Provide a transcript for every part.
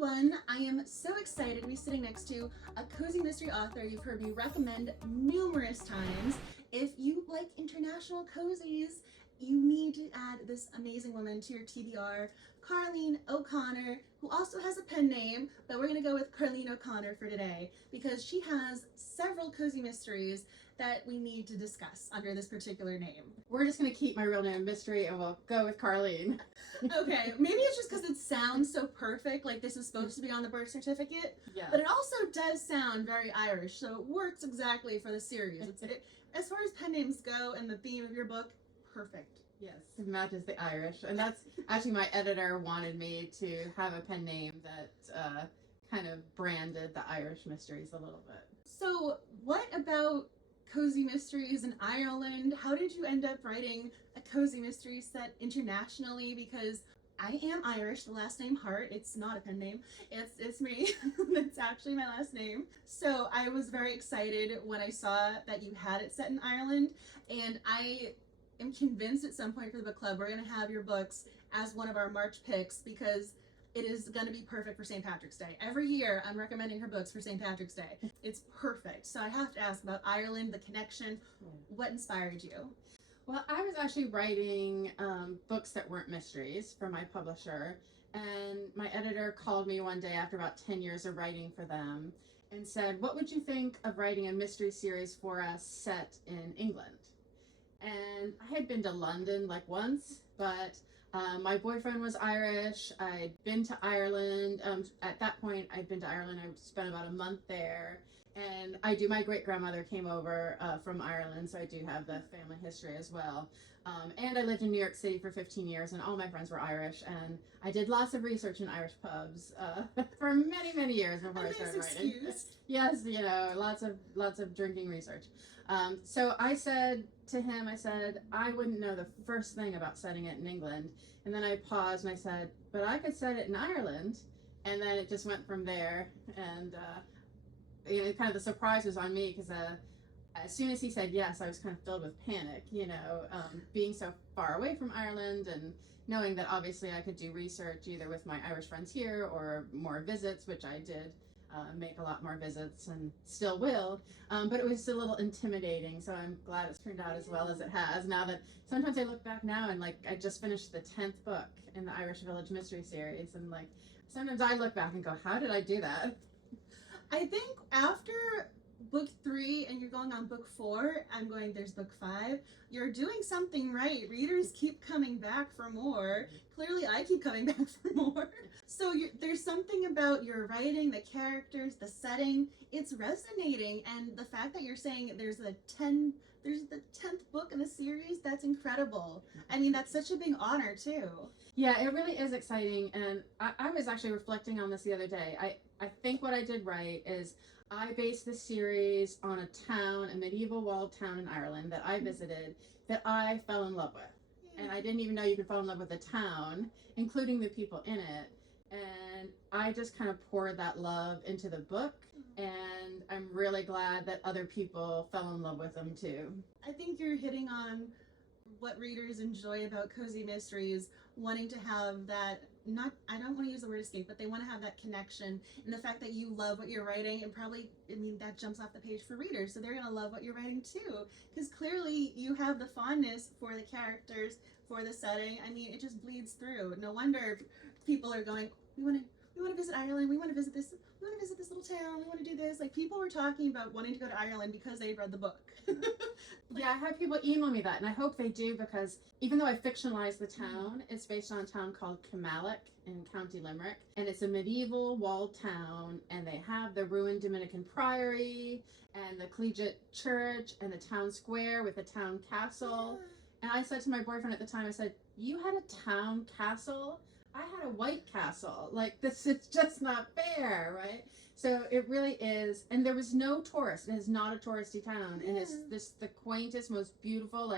everyone. I am so excited to be sitting next to a cozy mystery author you've heard me recommend numerous times. If you like international cozies, you need to add this amazing woman to your TBR, Carlene O'Connor, who also has a pen name, but we're going to go with Carlene O'Connor for today because she has several cozy mysteries that we need to discuss under this particular name. We're just going to keep my real name mystery and we'll go with Carlene. Okay, maybe it's just because it sounds so perfect, like this is supposed to be on the birth certificate, Yes. but it also does sound very Irish, so it works exactly for the series. As far as pen names go and the theme of your book, perfect. Yes, it matches the Irish. And that's actually my editor wanted me to have a pen name that kind of branded the Irish mysteries a little bit. So what about cozy mysteries in Ireland? How did you end up writing a cozy mystery set internationally? Because I am Irish, the last name Hart. It's not a pen name. It's me. It's actually my last name. So I was very excited when I saw that you had it set in Ireland, and I am convinced at some point for the book club we're going to have your books as one of our March picks because it is going to be perfect for St. Patrick's Day. Every year I'm recommending her books for St. Patrick's Day. It's perfect. So I have to ask about Ireland, the connection. What inspired you? Well, I was actually writing books that weren't mysteries for my publisher, and my editor called me one day after about 10 years of writing for them and said, "What would you think of writing a mystery series for us set in England?" And I had been to London like once, but my boyfriend was Irish. I'd been to Ireland. At that point, I'd been to Ireland. I spent about a month there. And my great-grandmother came over from Ireland, so I do have the family history as well. And I lived in New York City for 15 years, and all my friends were Irish. And I did lots of research in Irish pubs for many, many years before I started writing. Yes, lots of drinking research. So I said to him, I wouldn't know the first thing about setting it in England. And then I paused and I said, but I could set it in Ireland. And then it just went from there. And kind of the surprise was on me because as soon as he said yes, I was kind of filled with panic, being so far away from Ireland and knowing that obviously I could do research either with my Irish friends here or more visits, which I did. Make a lot more visits and still will, but it was a little intimidating, so I'm glad it's turned out as well as it has. Now that sometimes I look back now and I just finished the 10th book in the Irish Village Mystery Series, and sometimes I look back and go, how did I do that? I think after book 3 and you're going on book 4, there's book 5, you're doing something right. Readers keep coming back for more. Clearly I keep coming back for more. So there's something about your writing, the characters, the setting, it's resonating, and the fact that you're saying there's the 10th book in the series, that's incredible. I mean, that's such a big honor too. Yeah, it really is exciting, and I was actually reflecting on this the other day. I think what I did right is I based the series on a medieval walled town in Ireland that I visited that I fell in love with. Yeah. And I didn't even know you could fall in love with a town, including the people in it. And I just kind of poured that love into the book, and I'm really glad that other people fell in love with them too. I think you're hitting on what readers enjoy about cozy mysteries, wanting to have that, I don't want to use the word escape, but they want to have that connection, and the fact that you love what you're writing, and that jumps off the page for readers, so they're going to love what you're writing too, because clearly you have the fondness for the characters, for the setting. I mean, it just bleeds through. No wonder people are going, we want to visit Ireland, we want to visit this little town, we want to do this. Like, people were talking about wanting to go to Ireland because they read the book. Yeah, I have people email me that, and I hope they do, because even though I fictionalized the town, it's based on a town called Kilbane in County Limerick, and it's a medieval walled town, and they have the ruined Dominican priory and the collegiate church and the town square with the town castle. Yeah. And I said to my boyfriend at the time, I said, you had a town castle? I had a white castle. Like, this is just not fair, right? So it really is. And there was no tourist. It is not a touristy town. And it's the quaintest, most beautiful,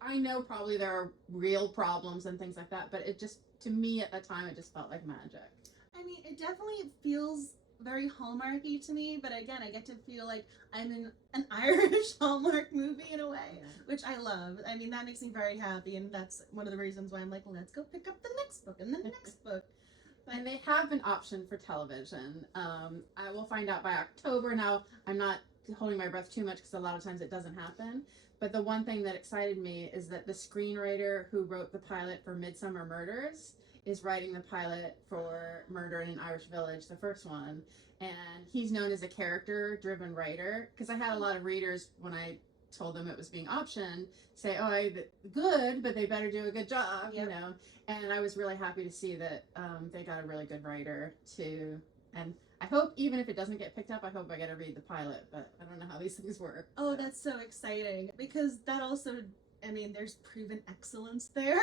I know probably there are real problems and things like that, but it just, to me at the time, it just felt like magic. I mean, it definitely feels very Hallmarky to me, but again, I get to feel like I'm in an Irish Hallmark movie in a way, which I love. I mean, that makes me very happy, and that's one of the reasons why I'm like, let's go pick up the next book and the next book. And they have been optioned for television. I will find out by October. Now, I'm not holding my breath too much because a lot of times it doesn't happen. But the one thing that excited me is that the screenwriter who wrote the pilot for Midsummer Murders is writing the pilot for Murder in an Irish Village, the first one. And he's known as a character-driven writer, because I had a lot of readers when I told them it was being optioned say, oh, good, but they better do a good job, you know. And I was really happy to see that they got a really good writer too. And I hope, even if it doesn't get picked up, I hope I get to read the pilot, but I don't know how these things work. Oh, that's so exciting, because that also, I mean, there's proven excellence there.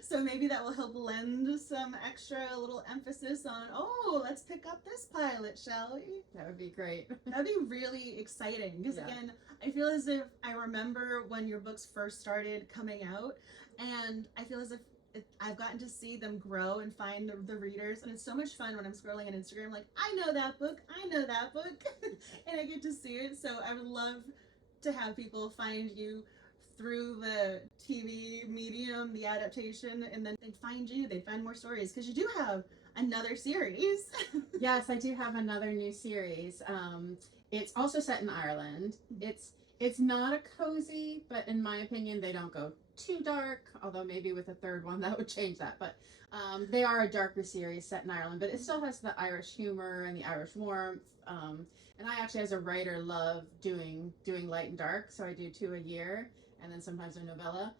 So maybe that will help lend some extra little emphasis on, oh, let's pick up this pilot, shall we? That would be great. That'd be really exciting, because again, I feel as if I remember when your books first started coming out, and I feel as if I've gotten to see them grow and find the readers, and it's so much fun when I'm scrolling on Instagram, like, I know that book, and I get to see it. So I would love to have people find you through the TV medium, the adaptation, and then they'd find you, they'd find more stories, because you do have another series. Yes, I do have another new series. It's also set in Ireland. It's not a cozy, but in my opinion, they don't go too dark, although maybe with a third one that would change that. But they are a darker series set in Ireland, but it still has the Irish humor and the Irish warmth. And I actually, as a writer, love doing light and dark, so I do 2 a year, and then sometimes a novella.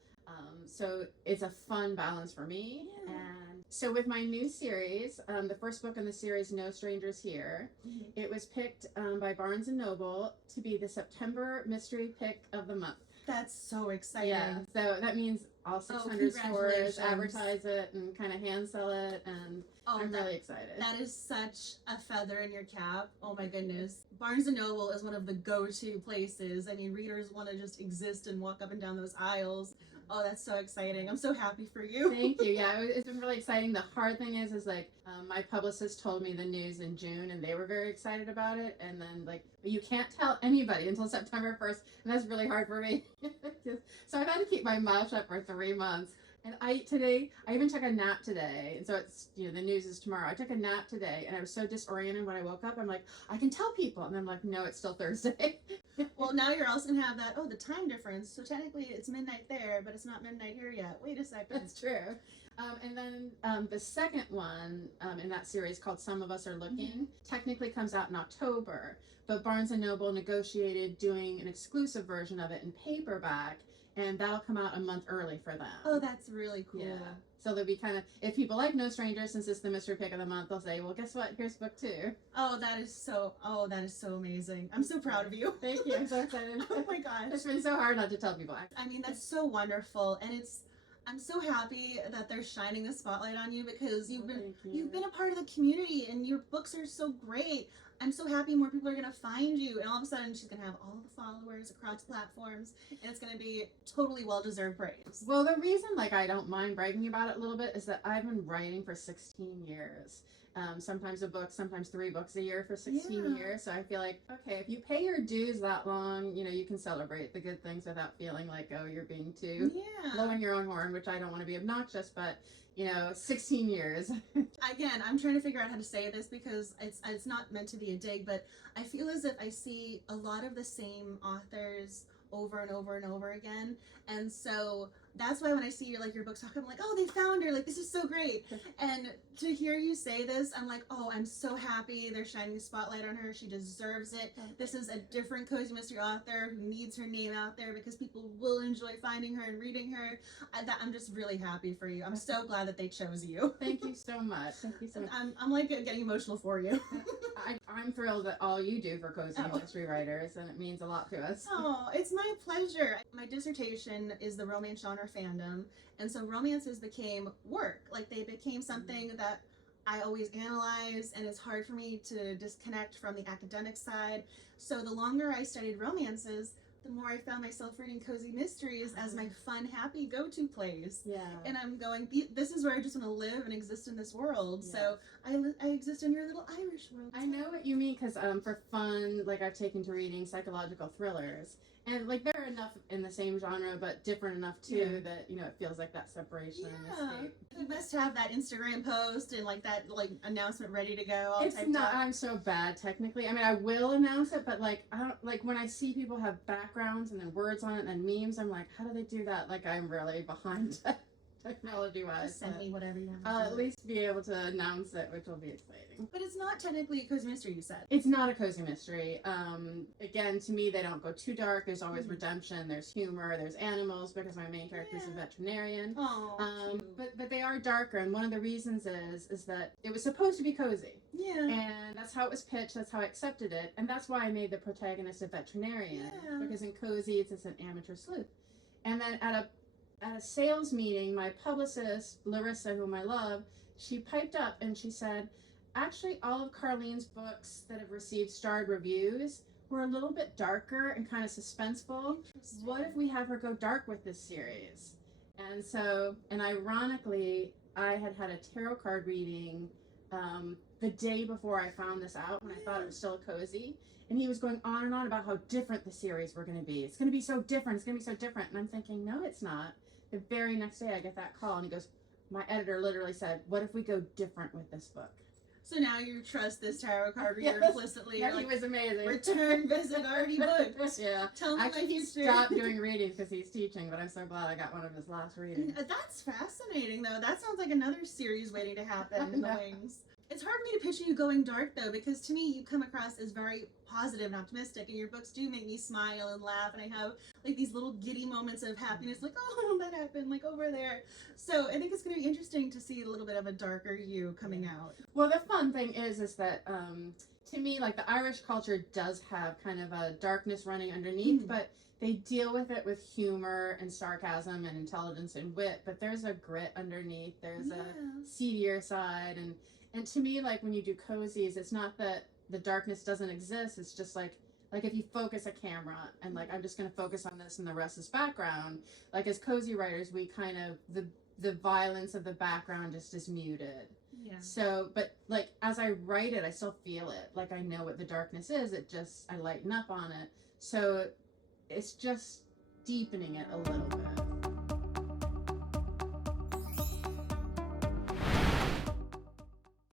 So it's a fun balance for me. Yeah. And so with my new series, the first book in the series, No Strangers Here, it was picked by Barnes & Noble to be the September mystery pick of the month. That's so exciting. Yeah, so that means all 600 stores advertise it and kind of hand sell it, and I'm really excited. That is such a feather in your cap. Oh my goodness. Barnes & Noble is one of the go-to places. I mean, readers want to just exist and walk up and down those aisles. Oh, that's so exciting. I'm so happy for you. Thank you. Yeah, it's been really exciting. The hard thing is like, my publicist told me the news in June, and they were very excited about it. And then, like, you can't tell anybody until September 1st, and that's really hard for me. So I've had to keep my mouth shut for 3 months. And I even took a nap today. And so it's, the news is tomorrow. I took a nap today, and I was so disoriented when I woke up. I'm like, I can tell people. And I'm like, no, it's still Thursday. Well, now you're also going to have that, the time difference. So technically it's midnight there, but it's not midnight here yet. Wait a second. That's true. And then the second one in that series, called Some of Us Are Looking, technically comes out in October. But Barnes & Noble negotiated doing an exclusive version of it in paperback, and that'll come out a month early for them. Oh, that's really cool. Yeah. So they'll be kind of, if people like No Strangers, since it's the mystery pick of the month, they'll say, well, guess what? Here's book 2. Oh, that is so amazing. I'm so proud of you. Thank you. I'm so excited. Oh my gosh. It's been so hard not to tell people. I mean, that's so wonderful. And I'm so happy that they're shining the spotlight on you, because you've been a part of the community, and your books are so great. I'm so happy more people are going to find you, and all of a sudden she's going to have all the followers across platforms, and it's going to be totally well-deserved praise. Well, the reason I don't mind bragging about it a little bit is that I've been writing for 16 years. Sometimes a book, sometimes 3 books a year for 16 years. So I feel like, okay, if you pay your dues that long, you can celebrate the good things without feeling like, oh, you're being too blowing your own horn, which I don't want to be obnoxious, but 16 years. Again, I'm trying to figure out how to say this, because it's not meant to be a dig, but I feel as if I see a lot of the same authors over and over and over again. And so that's why when I see your books talk, I'm like, oh, they found her, this is so great. And to hear you say this, I'm like, oh, I'm so happy they're shining the spotlight on her. She deserves it. This is a different cozy mystery author who needs her name out there, because people will enjoy finding her and reading her. I'm just really happy for you. I'm so glad that they chose you. Thank you so much. Thank you so much. I'm getting emotional for you. I'm thrilled that all you do for cozy mystery writers, and it means a lot to us. Oh, it's my pleasure. My dissertation is the romance genre fandom, and so romances became work. They became something that I always analyze, and it's hard for me to disconnect from the academic side. So the longer I studied romances, the more I found myself reading cozy mysteries as my fun, happy go-to place. Yeah. And I'm going, this is where I just want to live and exist in this world. Yes. So I exist in your little Irish world. I know what you mean, because for fun, I've taken to reading psychological thrillers. And like they're enough in the same genre, but different enough too that it feels like that separation and escape. You must have that Instagram post and like that like announcement ready to go. It's not. I'm so bad technically. I mean, I will announce it, but like I don't like when I see people have backgrounds and then words on it and then memes. I'm like, how do they do that? Like I'm really behind technology wise. Just send me whatever you want. I'll at least be able to announce it, which will be exciting. But it's not technically a cozy mystery, you said. It's not a cozy mystery. Again, to me, they don't go too dark. There's always redemption. There's humor. There's animals because my main character is a veterinarian. Oh, but they are darker, and one of the reasons is that it was supposed to be cozy. Yeah. And that's how it was pitched. That's how I accepted it, and that's why I made the protagonist a veterinarian. Yeah. Because in cozy, it's just an amateur sleuth. And then at a sales meeting, my publicist, Larissa, whom I love, she piped up and she said, actually, all of Carlene's books that have received starred reviews were a little bit darker and kind of suspenseful. What if we have her go dark with this series? And ironically, I had a tarot card reading the day before I found this out when I thought it was still a cozy. And he was going on and on about how different the series were going to be. It's going to be so different. It's going to be so different. And I'm thinking, no, it's not. The very next day I get that call and he goes, my editor literally said, what if we go different with this book? So now you trust this tarot card reader implicitly. Yeah, You're he like, was amazing. return visit already booked. Yeah. Tell me Actually, my he history. stopped doing readings because he's teaching, but I'm so glad I got one of his last readings. That's fascinating, though. That sounds like another series waiting to happen in the wings. It's hard for me to picture you going dark, though, because to me, you come across as very positive and optimistic, and your books do make me smile and laugh, and I have, like, these little giddy moments of happiness, like, oh, that happened, like, over there. So I think it's going to be interesting to see a little bit of a darker you coming out. Well, the fun thing is that, to me, like, the Irish culture does have kind of a darkness running underneath, but they deal with it with humor and sarcasm and intelligence and wit, but there's a grit underneath, there's a seedier side, and to me, like, when you do cozies, it's not that the darkness doesn't exist. It's just like if you focus a camera and like, I'm just going to focus on this and the rest is background. Like as cozy writers, we kind of, the violence of the background just is muted. Yeah. So, but like, as I write it, I still feel it. Like I know what the darkness is. I lighten up on it. So it's just deepening it a little bit.